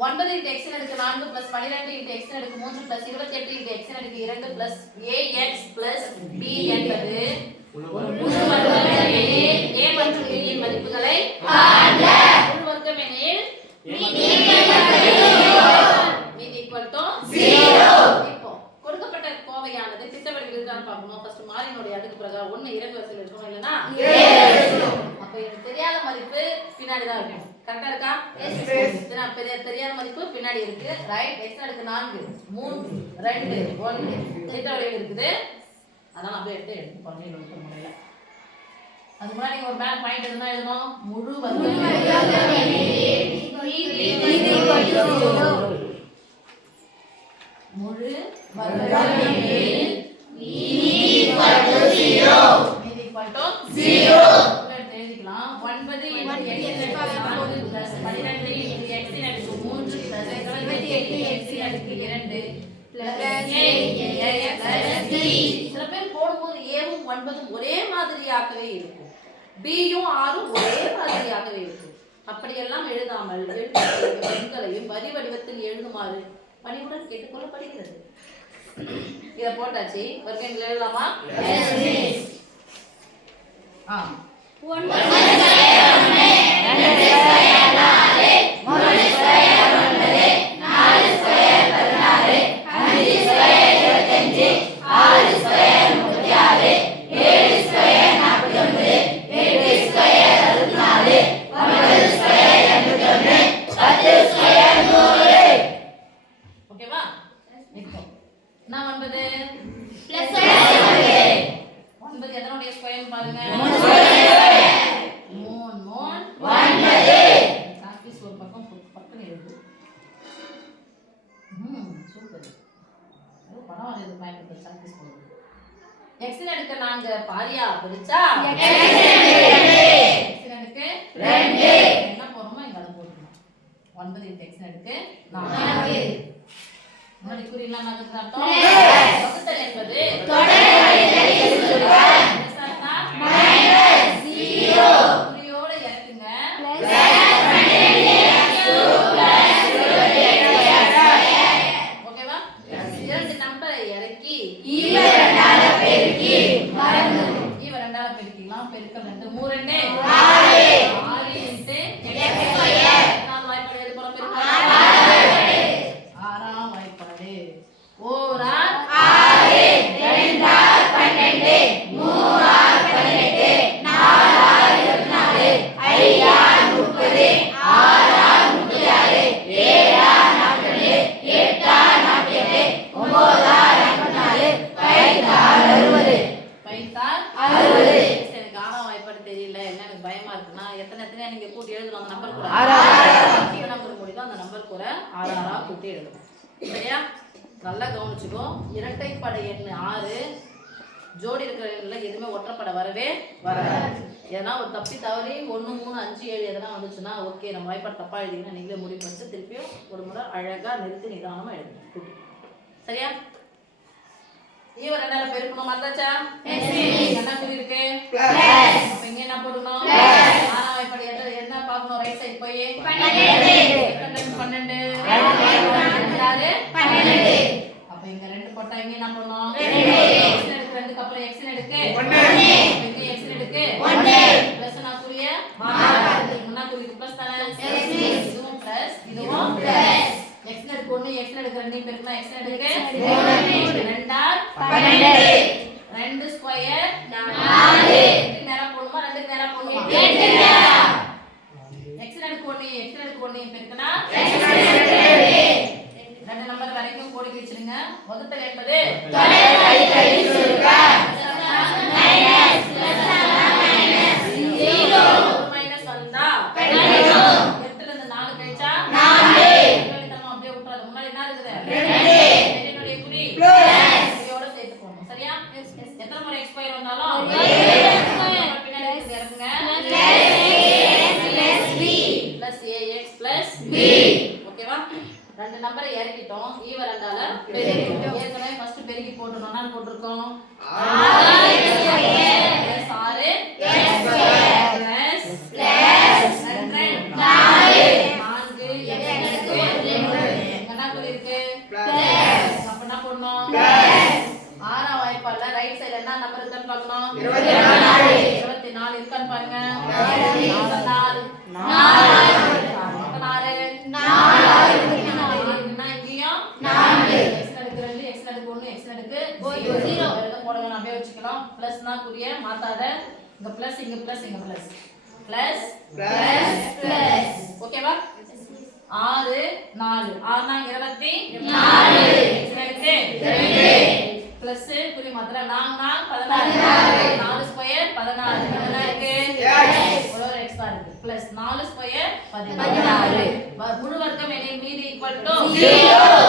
9 × x அடுக்கு 4 + 12 × x அடுக்கு 3 + 28 × x அடுக்கு 2 + ax + b என்பது முழு வர்க்கம் எனில் a மற்றும் b இன் மதிப்புகளை காண்க. முழு வர்க்கம் எனில் மீதி = 0. இப்போ கொடுக்கப்பட்ட கோவையானது திட்டவடிவில் இருக்கான்னு பார்க்கணும். ஃபர்ஸ்ட் மாறினுடைய அடுக்கு பிரகாரம் 1 இறங்கு வரிசையில் இருக்கணும் இல்லனா அப்ப எனக்கு தெரியாத மதிப்பு பின்னாடி தான் இருக்கும். கரெக்ட்டா இருக்கா? எஸ். தெரியாத மதிப்பு பின்னாடி இருக்கு. ரைட். x அடுக்கு 4 3 2 1 திட்டவடிவில் இருக்குது. அதனால அப்படியே எடுத்து பண்ணிடணும் முறையில. அது முன்னாடி நீங்க ஒரு மேல பாயிண்ட் இருந்தா எழுதணும். முழு வர்க்கம் முழு வர்க்கம் எனில் மீதி = 0. எழுதிக்கலாம். 9 × x அடுக்கு 4 + 12 × x அடுக்கு 3 + 28 × x அடுக்கு 2 சில பேர் போடும்போது ஏவும் 9 ஒரே மாதிரியாகவே இருக்கும். பியும் 6 ஒரே மாதிரியாகவே இருக்கும். அப்படியெல்லாம் எழுதாமல் எண்களையும் வரி வடிவத்தில் எழுதுமாறு பணிவுடன் கேட்டுக்கொள்ளப்படுகிறது. இத போட்டாச்சு. வர்க்கம் எழுதலாமா? ஓகேவா? இப்போ நான் 9 எதனுடைய ஸ்கொயர் பாருங்க. 3 ஒரு பக்கம் பக்கம் எழுது. சூப்பர். படம் வரையறது பயன்படுத்த சாக்பீஸ் போடுறது. x அடுக்கு நாங்க பாதியா பிரிச்சா x அடுக்கு 2 என்ன போறோமோ இங்க அத போட்டுறோம். 9 × x அடுக்கு 4. முன்னாடி குறியெல்லாம் என்னது அர்த்தம்? வகுத்தல் என்பது தொடர் வழிகளில் சுருக்கம். குறியோட இறக்குங்க. ஓகேவா? இரண்டு நம்பரை இறக்கி ஈவ 2ஆல பெருக்கிக்கலாம். பெருக்கல் 2 3 2 6 × x². நான் வாய்ப்பாடு எது போல பெருக்கலாம்? 6ஆம் வாய்ப்பாடு. ஓர் 6 2 12 3 18 4 24 5 30 6 36 7 42 8 48 9 54 5 60. எனக்கு ஆறாம் வாய்ப்பாடு தெரியல, என்ன எனக்கு பயமா இருக்குன்னா எத்தனை நீங்க கூட்டி எழுதணும். அந்த நம்பர் கூட நம்பர் முடியும். அந்த நம்பர் கூட 6 கூட்டி எழுதணும். சரியா? நல்லா கவனிச்சுக்கோ. இரட்டைப்படை எண் 6 ஜோடி இருக்கிற எண்ணில் எதுவுமே ஒற்றைப்படை வரவே வராது. ஏன்னா ஒரு தப்பி தவறி 1 3 5 7 எதனா வந்துச்சுன்னா ஓகே நம்ம வாய்ப்பாடு தப்பா எழுதிங்கன்னா நீங்களே முடிவு பண்ணிட்டு திருப்பியும் ஒரு முறை அழகா நிறுத்தி நிதானமா எழுதணும். சரியா? ஈவ 2ஆல பெருக்கணும். மறந்தாச்சா? என்ன சொல்லிருக்கு? அப்ப இங்க என்ன போடணும்? 6ஆம் வாய்ப்பாடு என்ன பார்க்கணும்? ரைட் சைடு போய் 12 அப்ப இங்க 2 போட்டா இங்க என்ன பண்ணனும்? 2 க்கு அப்புறம் x எடுக்கு 1 இங்க x எடுக்கு 1 பிளஸ் நான் குறிய மாறாது. முன்னா குறிக்கு பிளஸ் தானே. இதுவும் பிளஸ் இதுவும் பிளஸ். x எடுக்கு 1 x எடுக்கு 2 பெருக்கினா x எடுக்கு 3 2 12 2 ஸ்கொயர் 4 2 நேரா போடுமா 2 நேரா போடுமா 8 நேரா. x எடுக்கு 1 x எடுக்கு 1 பெருக்கினா x எடுக்கு 2 நம்பர் வரைக்கும் கோடி வச்சிருங்க. வகுத்தல் என்பது தொடர் வழிகளில் சுருக்கம். மைனஸ் பிளஸ் மைனஸ் 0 மைனஸ் வந்தா கழிக்கணும். 8 ல இருந்து 4 கழிச்சா 4. நம்ம அப்படியே விட்டுறது. முன்னாடி என்ன இருக்குது? 2. என்னுடைய குறி பிளஸ் இதோட சேர்த்து போடணும். சரியா? எத்தனை முறை x ஸ்கொயர் வந்தாலும் பின்னாடி இறங்குங்க. Plus ax plus b. ஓகேவா? 2 நம்பரை இறக்கிட்டோம். ஈவ 2ஆல பெருக்கிட்டோம். ஏற்கனவே ஃபர்ஸ்ட் பெருக்கி போட்டுறோம்னா போட்டுருக்கோம் 6x² + 6x² பிளஸ் 2 4 4 x எடுக்கு அப்புறம் பிளஸ்னா குறிய மாத்தாத. இங்க பிளஸ் இங்க பிளஸ் இங்க பிளஸ் பிளஸ் பிளஸ் பிளஸ் ஓகேவா? 6 4 6 னா 24 பிளஸ் குறி மாத்திர 4 4 ஸ்கொயர் 16 என்ன இருக்கு ஒரு எக்ஸ்ட்ரா இருக்கு பிளஸ் 4 ஸ்கொயர் 16 முழு வர்க்கம் எனில் மீதி ஈக்குவல் டு 0